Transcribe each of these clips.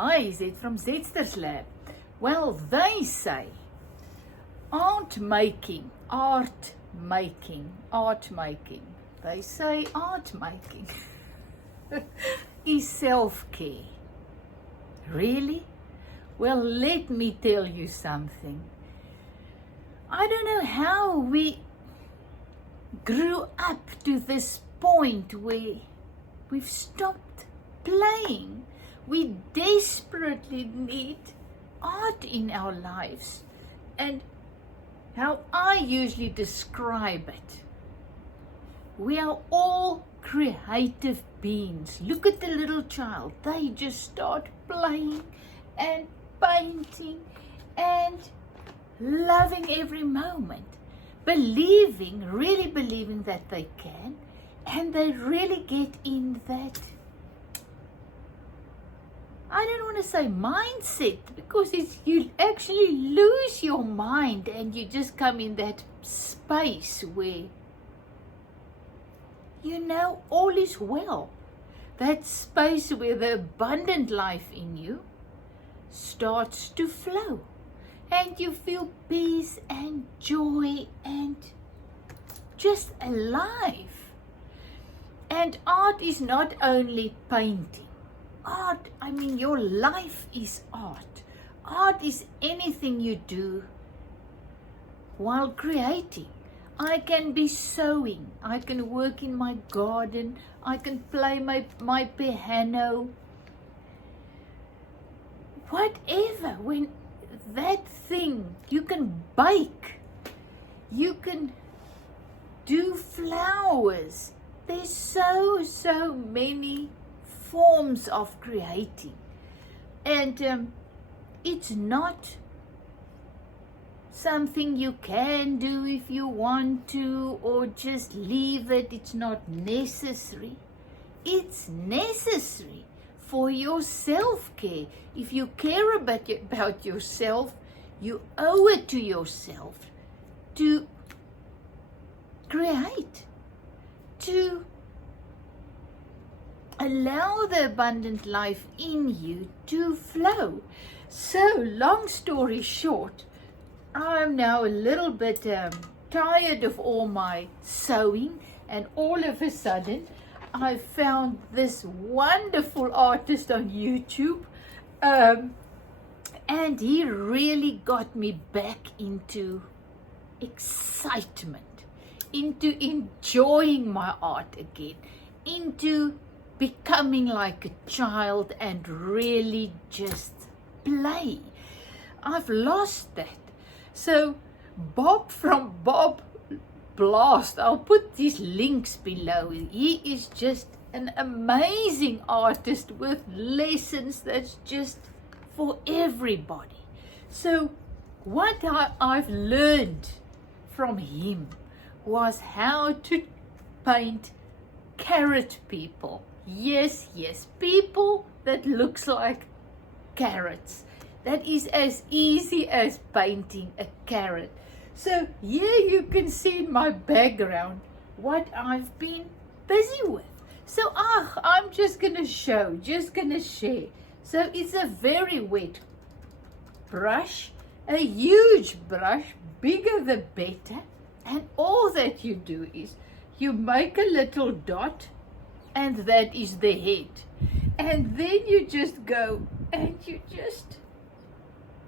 Hi, Zed from Zedster's Lab. Well, they say art making. They say art making is self-care. Really? Well, let me tell you something. I don't know how we grew up to this point where we've stopped playing. We desperately need art in our lives. And how I usually describe it, we are all creative beings. Look at the little child. They just start playing and painting and loving every moment, really believing that they can, and they really get in that, I don't want to say mindset, because you actually lose your mind and you just come in that space where you know all is well. That space where the abundant life in you starts to flow and you feel peace and joy and just alive. And art is not only painting. Art, I mean, your life is art. Art is anything you do while creating. I can be sewing. I can work in my garden. I can play my piano. Whatever. When that thing, you can bake. You can do flowers. There's so many forms of creating, and it's not something you can do if you want to, or just leave it. It's not necessary. It's necessary for your self-care. If you care about yourself, you owe it to yourself to create, to allow the abundant life in you to flow. So, long story short, I'm now a little bit tired of all my sewing, and all of a sudden I found this wonderful artist on YouTube, and he really got me back into excitement, into enjoying my art again, into becoming like a child and really just play. I've lost that. So Bob from BobBlast, I'll put these links below. He is just an amazing artist with lessons that's just for everybody. So what I've learned from him was how to paint carrot people. Yes, people that looks like carrots. That is as easy as painting a carrot. So here you can see in my background what I've been busy with. So I'm just gonna share. So it's a very wet brush, a huge brush, bigger the better. And all that you do is you make a little dot, and that is the head. And then you just go and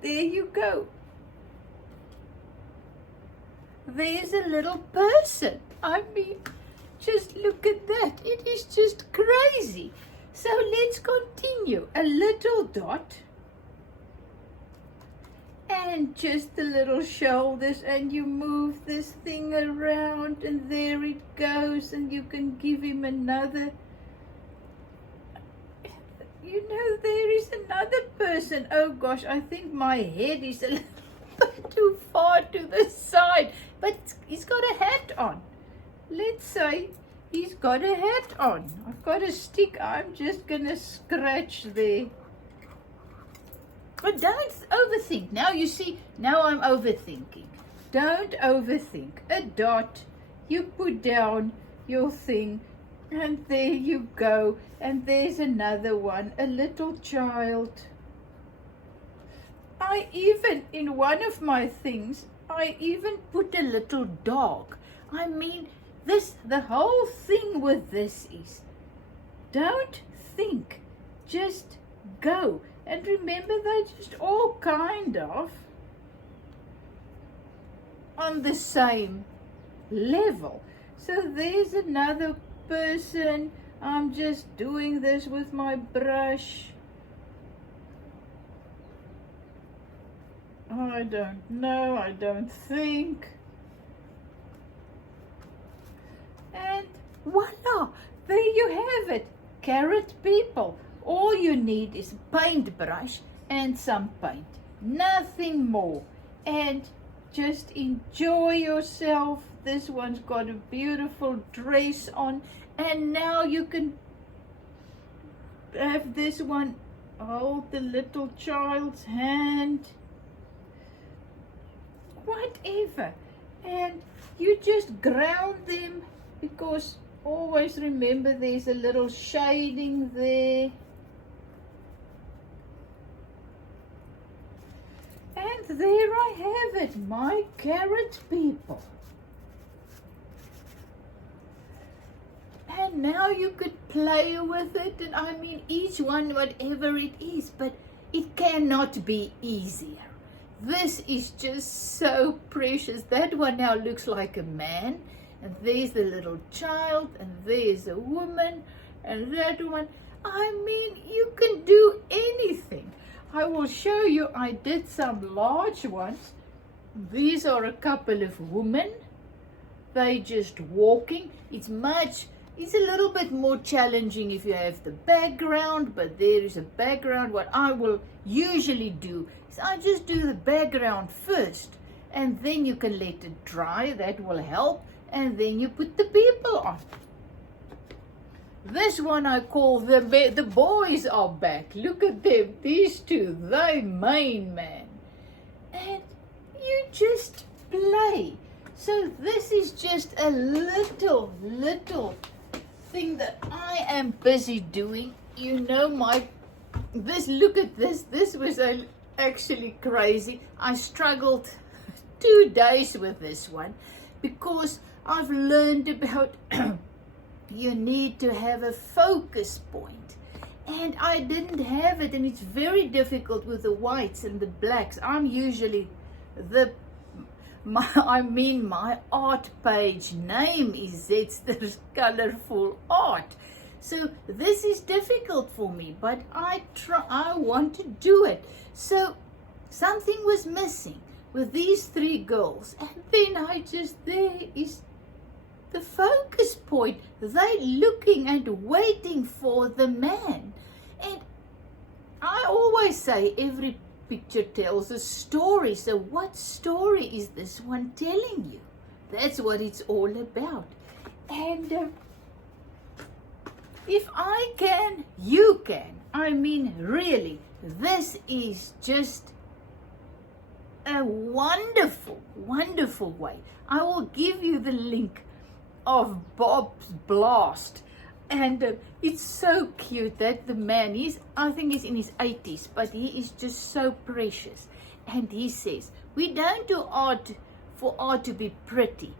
there you go. There's a little person. I mean, just look at that. It is just crazy. So let's continue. A little dot. And just the little shoulders, and you move this thing around, and there it goes, and you can give him another. You know, there is another person. Oh gosh, I think my head is a little bit too far to the side, but he's got a hat on. Let's say he's got a hat on. I've got a stick. I'm just gonna scratch there. But don't overthink. Now you see, now I'm overthinking. Don't overthink. A dot, you put down your thing, and there you go. And there's another one, a little child. I even, in one of my things, I even put a little dog. I mean, the whole thing with this is, don't think, just go. And remember, they're just all kind of on the same level. So there's another person. I'm just doing this with my brush. I don't know, I don't think. And voila, there you have it. Carrot people. All you need is a paintbrush and some paint. Nothing more. And just enjoy yourself. This one's got a beautiful dress on. And now you can have this one hold the little child's hand. Whatever. And you just ground them, because always remember there's a little shading there. And there I have it, my carrot people. And now you could play with it, and I mean each one whatever it is, but it cannot be easier. This is just so precious. That one now looks like a man, and there's the little child, and there's a woman, and that one. I mean, you can do anything. I will show you, I did some large ones. These are a couple of women. They just walking. It's a little bit more challenging if you have the background, but there is a background. What I will usually do is I just do the background first, and then you can let it dry. That will help, and then you put the people on. This one I call the boys are back. Look at them, these two, they main man. And you just play. So this is just a little thing that I am busy doing. You know, look at this. This was actually crazy. I struggled 2 days with this one because I've learned about you need to have a focus point, and I didn't have it, and it's very difficult with the whites and the blacks. I'm usually my art page name is Zetster's Colorful Art. So this is difficult for me, but I want to do it. So something was missing with these 3 girls, and then there is the focus point. They looking and waiting for the man. And I always say every picture tells a story. So what story is this one telling you? That's what it's all about. And if I can, you can. I mean, really, this is just a wonderful, wonderful way. I will give you the link of BobBlast, and it's so cute that the man I think he's in his 80s, but he is just so precious. And he says, we don't do art for art to be pretty.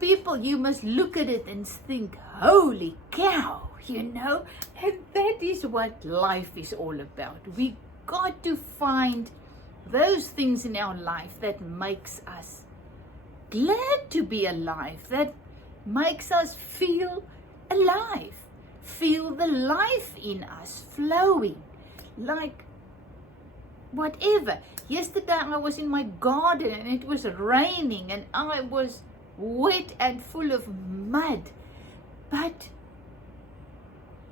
People, you must look at it and think, holy cow, you know. And that is what life is all about. We got to find those things in our life that makes us glad to be alive, that makes us feel alive, feel the life in us flowing, like whatever. Yesterday I was in my garden and it was raining and I was wet and full of mud, but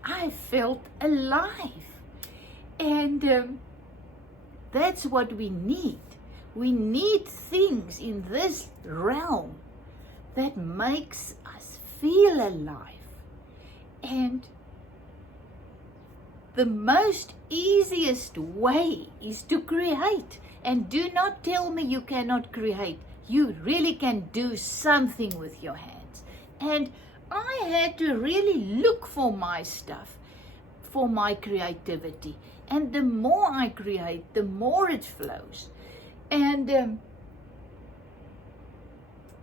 I felt alive. And that's what we need. We need things in this realm that makes us feel alive. And the most easiest way is to create. And do not tell me you cannot create. You really can do something with your hands. And I had to really look for my stuff. for my creativity. And the more I create, the more it flows. And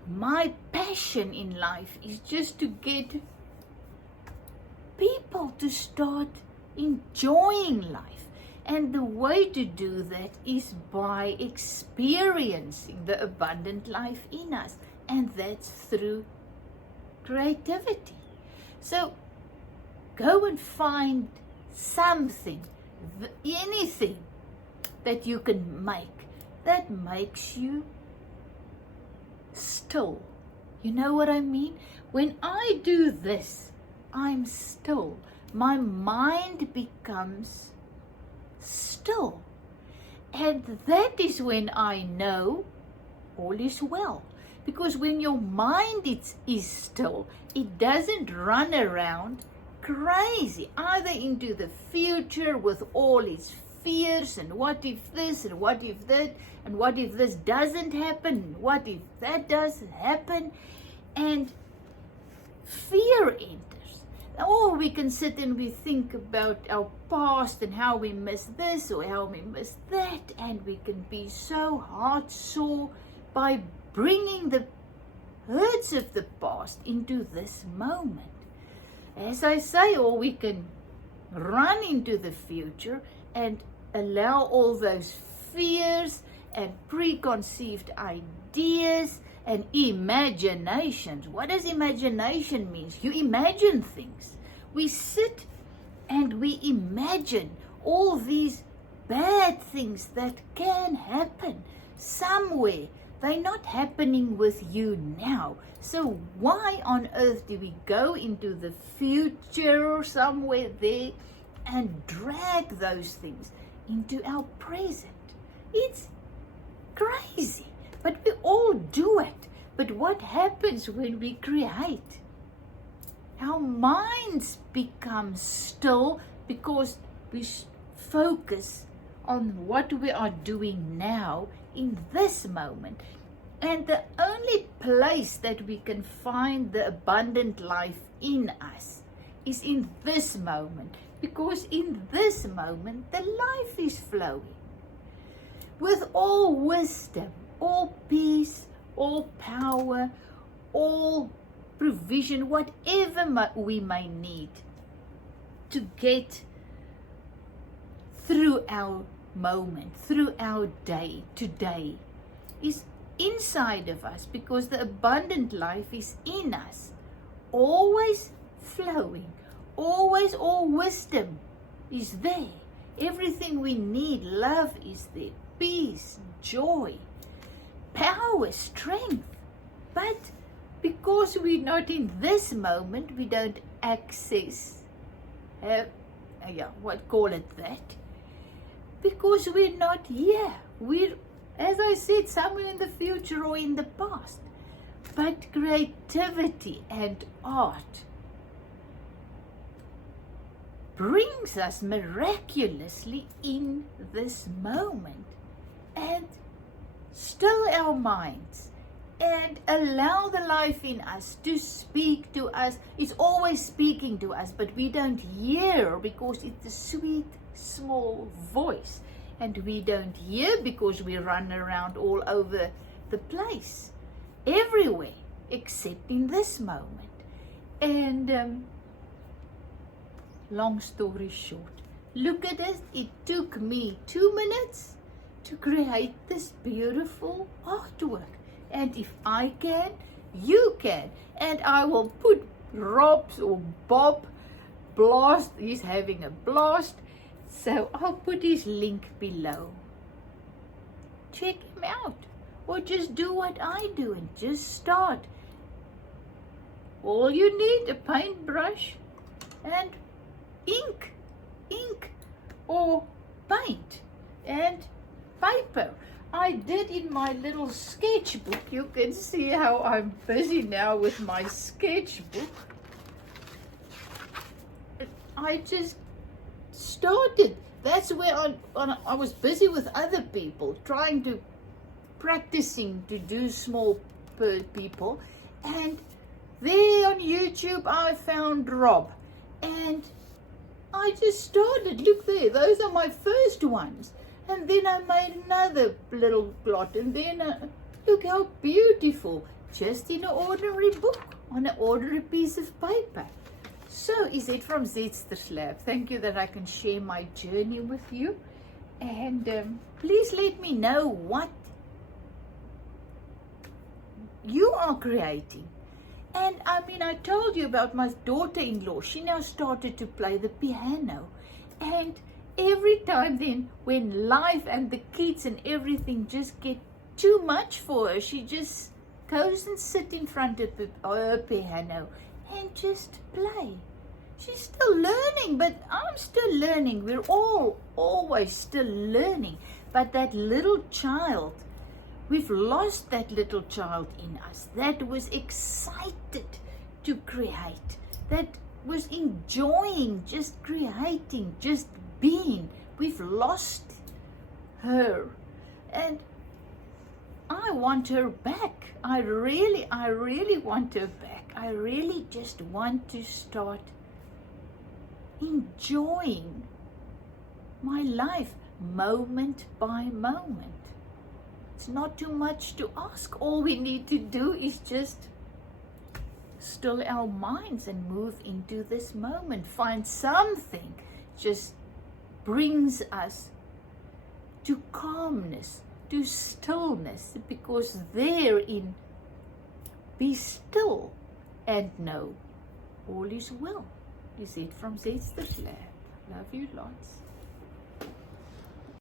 my passion in life is just to get people to start enjoying life. And the way to do that is by experiencing the abundant life in us. And that's through creativity. So go and find something, anything that you can make that makes you still. You know what I mean? When I do this, I'm still. My mind becomes still. And that is when I know all is well. Because when your mind is still, it doesn't run around crazy, either into the future with all its fears, and what if this, and what if that, and what if this doesn't happen, and what if that does happen, and fear enters. Or we can sit and we think about our past and how we miss this or how we miss that, and we can be so heart sore by bringing the hurts of the past into this moment. As I say, or we can run into the future and allow all those fears and preconceived ideas and imaginations. What does imagination mean? You imagine things. We sit and we imagine all these bad things that can happen somewhere. They're not happening with you now. So why on earth do we go into the future or somewhere there and drag those things into our present? It's crazy, but we all do it. But what happens when we create? Our minds become still because we focus on what we are doing now in this moment. And the only place that we can find the abundant life in us is in this moment, because in this moment the life is flowing with all wisdom, all peace, all power, all provision, whatever we may need to get through our moment, through our day today, is inside of us, because the abundant life is in us, always flowing, always. All wisdom is there, everything we need, love is there, peace, joy, power, strength. But because we're not in this moment, we don't access, because we're not here. We're, as I said, somewhere in the future or in the past. But creativity and art brings us miraculously in this moment and still our minds and allow the life in us to speak to us. It's always speaking to us, but we don't hear because it's a sweet, small voice. And we don't hear because we run around all over the place, everywhere, except in this moment. And long story short, look at it. It took me 2 minutes to create this beautiful artwork. And if I can, you can. And I will put Rob's or BobBlast, he's having a blast. So I'll put his link below. Check him out. Or just do what I do and just start. All you need, a paintbrush and ink or paint and paper. I did in my little sketchbook. You can see how I'm busy now with my sketchbook. I just started. That's where I was busy with other people, practicing to do small people. And there on YouTube I found Rob. And I just started. Look there, those are my first ones. And then I made another little blot, and then look how beautiful, just in an ordinary book, on an ordinary piece of paper. So is it from Zetster's Lab. Thank you that I can share my journey with you. And please let me know what you are creating. And I mean, I told you about my daughter-in-law. She now started to play the piano. And every time then, when life and the kids and everything just get too much for her, she just goes and sits in front of her piano and just play. She's still learning, but I'm still learning. We're all always still learning. But that little child, we've lost that little child in us that was excited to create, that was enjoying just creating, just being. We've lost her. And I want her back. I really want her back. I really just want to start enjoying my life moment by moment. It's not too much to ask. All we need to do is just still our minds and move into this moment. Find something just brings us to calmness, to stillness, because therein be still and know all is well. Is it from Zetster's Lab. Love you lots.